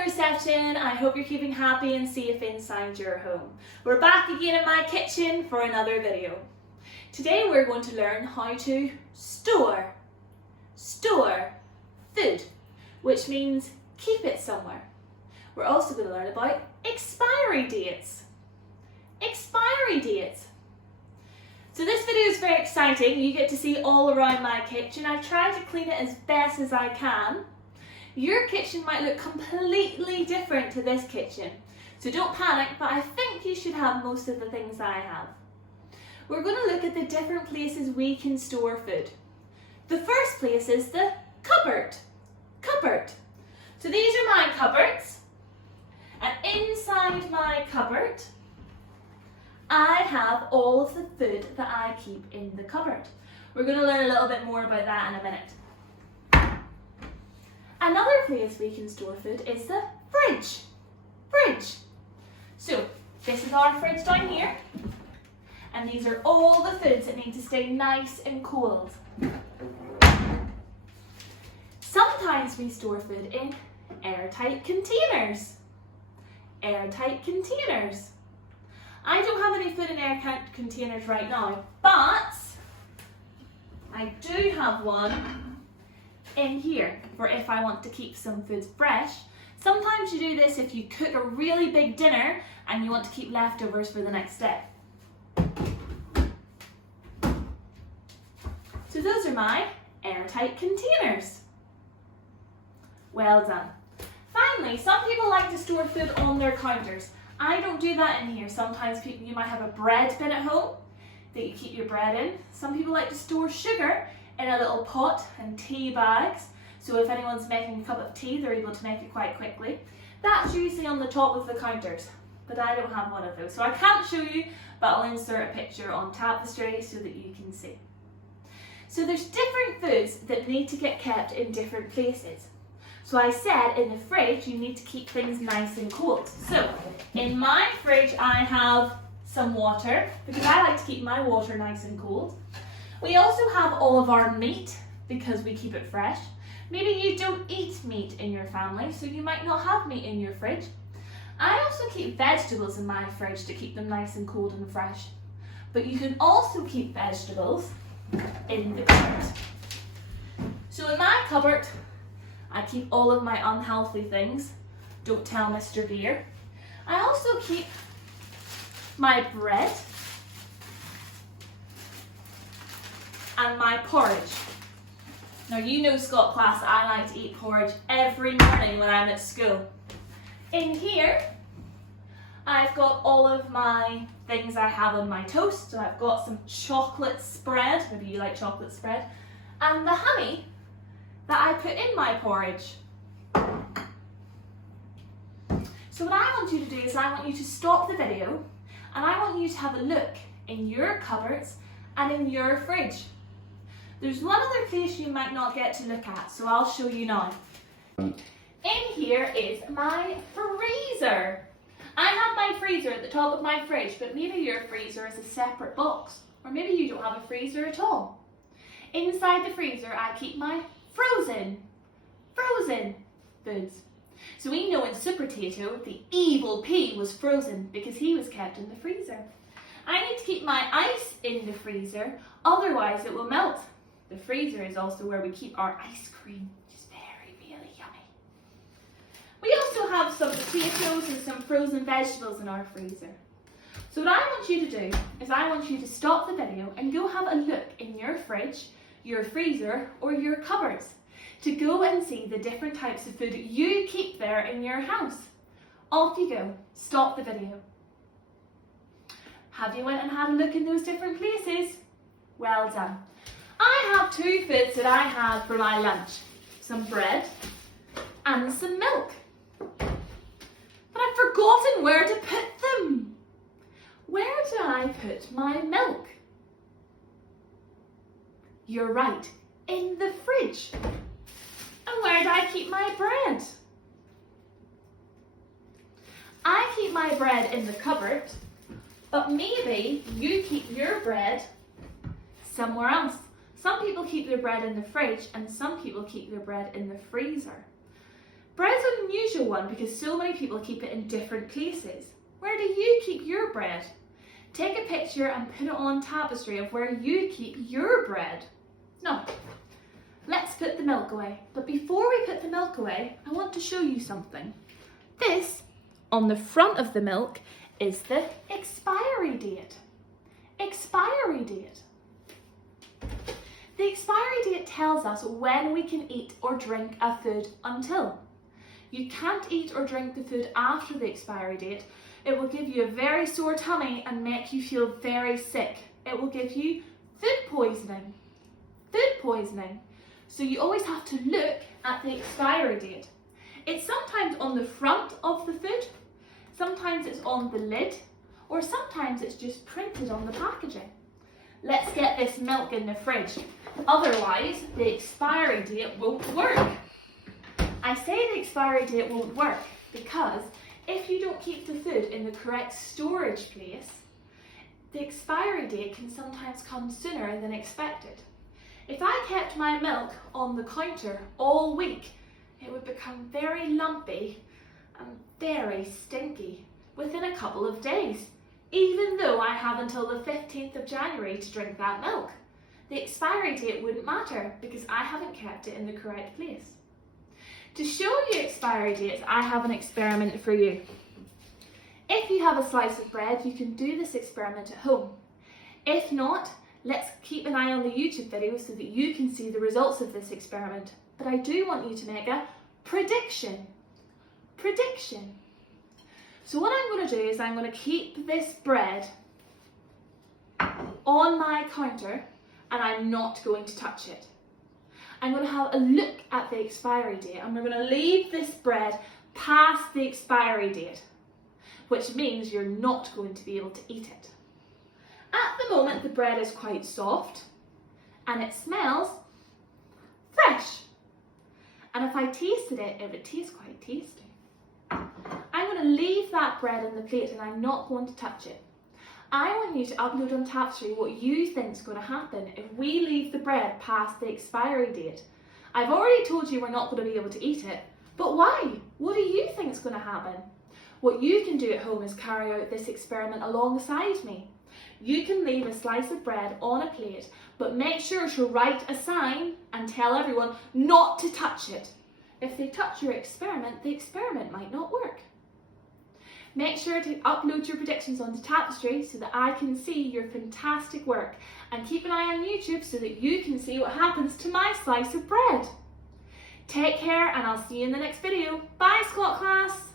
Hello reception, I hope you're keeping happy and safe inside your home. We're back again in my kitchen for another video. Today we're going to learn how to store food, which means keep it somewhere. We're also going to learn about expiry dates. So this video is very exciting. You get to see all around my kitchen. I've tried to clean it as best as I can. Your kitchen might look completely different to this kitchen, so don't panic, but I think you should have most of the things I have. We're going to look at the different places we can store food. The first place is the cupboard. So these are my cupboards, and inside my cupboard I have all of the food that I keep in the cupboard. We're going to learn a little bit more about that in a minute. Another place we can store food is the fridge. So this is our fridge down here, and these are all the foods that need to stay nice and cold. Sometimes we store food in airtight containers. I don't have any food in airtight containers right now, but I do have one in here for if I want to keep some foods fresh. Sometimes you do this if you cook a really big dinner and you want to keep leftovers for the next day. So those are my airtight containers. Well done. Finally, some people like to store food on their counters. I don't do that in here. Sometimes you might have a bread bin at home that you keep your bread in. Some people like to store sugar in a little pot and tea bags, so if anyone's making a cup of tea, they're able to make it quite quickly. That's usually on the top of the counters, but I don't have one of those, so I can't show you, but I'll insert a picture on tapestry so that you can see. So there's different foods that need to get kept in different places. So I said in the fridge you need to keep things nice and cold. So in my fridge I have some water, because I like to keep my water nice and cold. We also have all of our meat because we keep it fresh. Maybe you don't eat meat in your family, so you might not have meat in your fridge. I also keep vegetables in my fridge to keep them nice and cold and fresh. But you can also keep vegetables in the cupboard. So in my cupboard, I keep all of my unhealthy things. Don't tell Mr. Beer. I also keep my bread and my porridge. Now you know, Scott class, I like to eat porridge every morning when I'm at school. In here, I've got all of my things I have on my toast. So I've got some chocolate spread, maybe you like chocolate spread, and the honey that I put in my porridge. So what I want you to do is I want you to stop the video and I want you to have a look in your cupboards and in your fridge. There's one other place you might not get to look at, so I'll show you now. In here is my freezer. I have my freezer at the top of my fridge, but maybe your freezer is a separate box, or maybe you don't have a freezer at all. Inside the freezer, I keep my frozen foods. So we know in Super Tato, the evil pea was frozen because he was kept in the freezer. I need to keep my ice in the freezer, otherwise it will melt. The freezer is also where we keep our ice cream, which is really yummy. We also have some potatoes and some frozen vegetables in our freezer. So what I want you to do is I want you to stop the video and go have a look in your fridge, your freezer, or your cupboards to go and see the different types of food you keep there in your house. Off you go. Stop the video. Have you went and had a look in those different places? Well done. I have two foods that I had for my lunch. Some bread and some milk. But I've forgotten where to put them. Where did I put my milk? You're right, in the fridge. And where do I keep my bread? I keep my bread in the cupboard, but maybe you keep your bread somewhere else. Some people keep their bread in the fridge and some people keep their bread in the freezer. Bread's unusual one because so many people keep it in different places. Where do you keep your bread? Take a picture and put it on tapestry of where you keep your bread. Now, let's put the milk away. But before we put the milk away, I want to show you something. This, on the front of the milk, is the expiry date. Expiry date. The expiry date tells us when we can eat or drink a food until. You can't eat or drink the food after the expiry date. It will give you a very sore tummy and make you feel very sick. It will give you food poisoning. Food poisoning. So you always have to look at the expiry date. It's sometimes on the front of the food, sometimes it's on the lid, or sometimes it's just printed on the packaging. Let's get this milk in the fridge. Otherwise, the expiry date won't work. I say the expiry date won't work because if you don't keep the food in the correct storage place, the expiry date can sometimes come sooner than expected. If I kept my milk on the counter all week, it would become very lumpy and very stinky within a couple of days, even though I have until the 15th of January to drink that milk. The expiry date wouldn't matter because I haven't kept it in the correct place. To show you expiry dates, I have an experiment for you. If you have a slice of bread, you can do this experiment at home. If not, let's keep an eye on the YouTube video so that you can see the results of this experiment. But I do want you to make a prediction. Prediction. So what I'm going to do is I'm going to keep this bread on my counter and I'm not going to touch it. I'm going to have a look at the expiry date and we're going to leave this bread past the expiry date, which means you're not going to be able to eat it. At the moment, the bread is quite soft and it smells fresh. And if I tasted it, it would taste quite tasty. I'm going to leave that bread on the plate and I'm not going to touch it. I want you to upload on Tapestry what you think is going to happen if we leave the bread past the expiry date. I've already told you we're not going to be able to eat it, but why? What do you think is going to happen? What you can do at home is carry out this experiment alongside me. You can leave a slice of bread on a plate, but make sure to write a sign and tell everyone not to touch it. If they touch your experiment, the experiment might not work. Make sure to upload your predictions onto Tapestry so that I can see your fantastic work, and keep an eye on YouTube so that you can see what happens to my slice of bread. Take care and I'll see you in the next video. Bye, Scott class!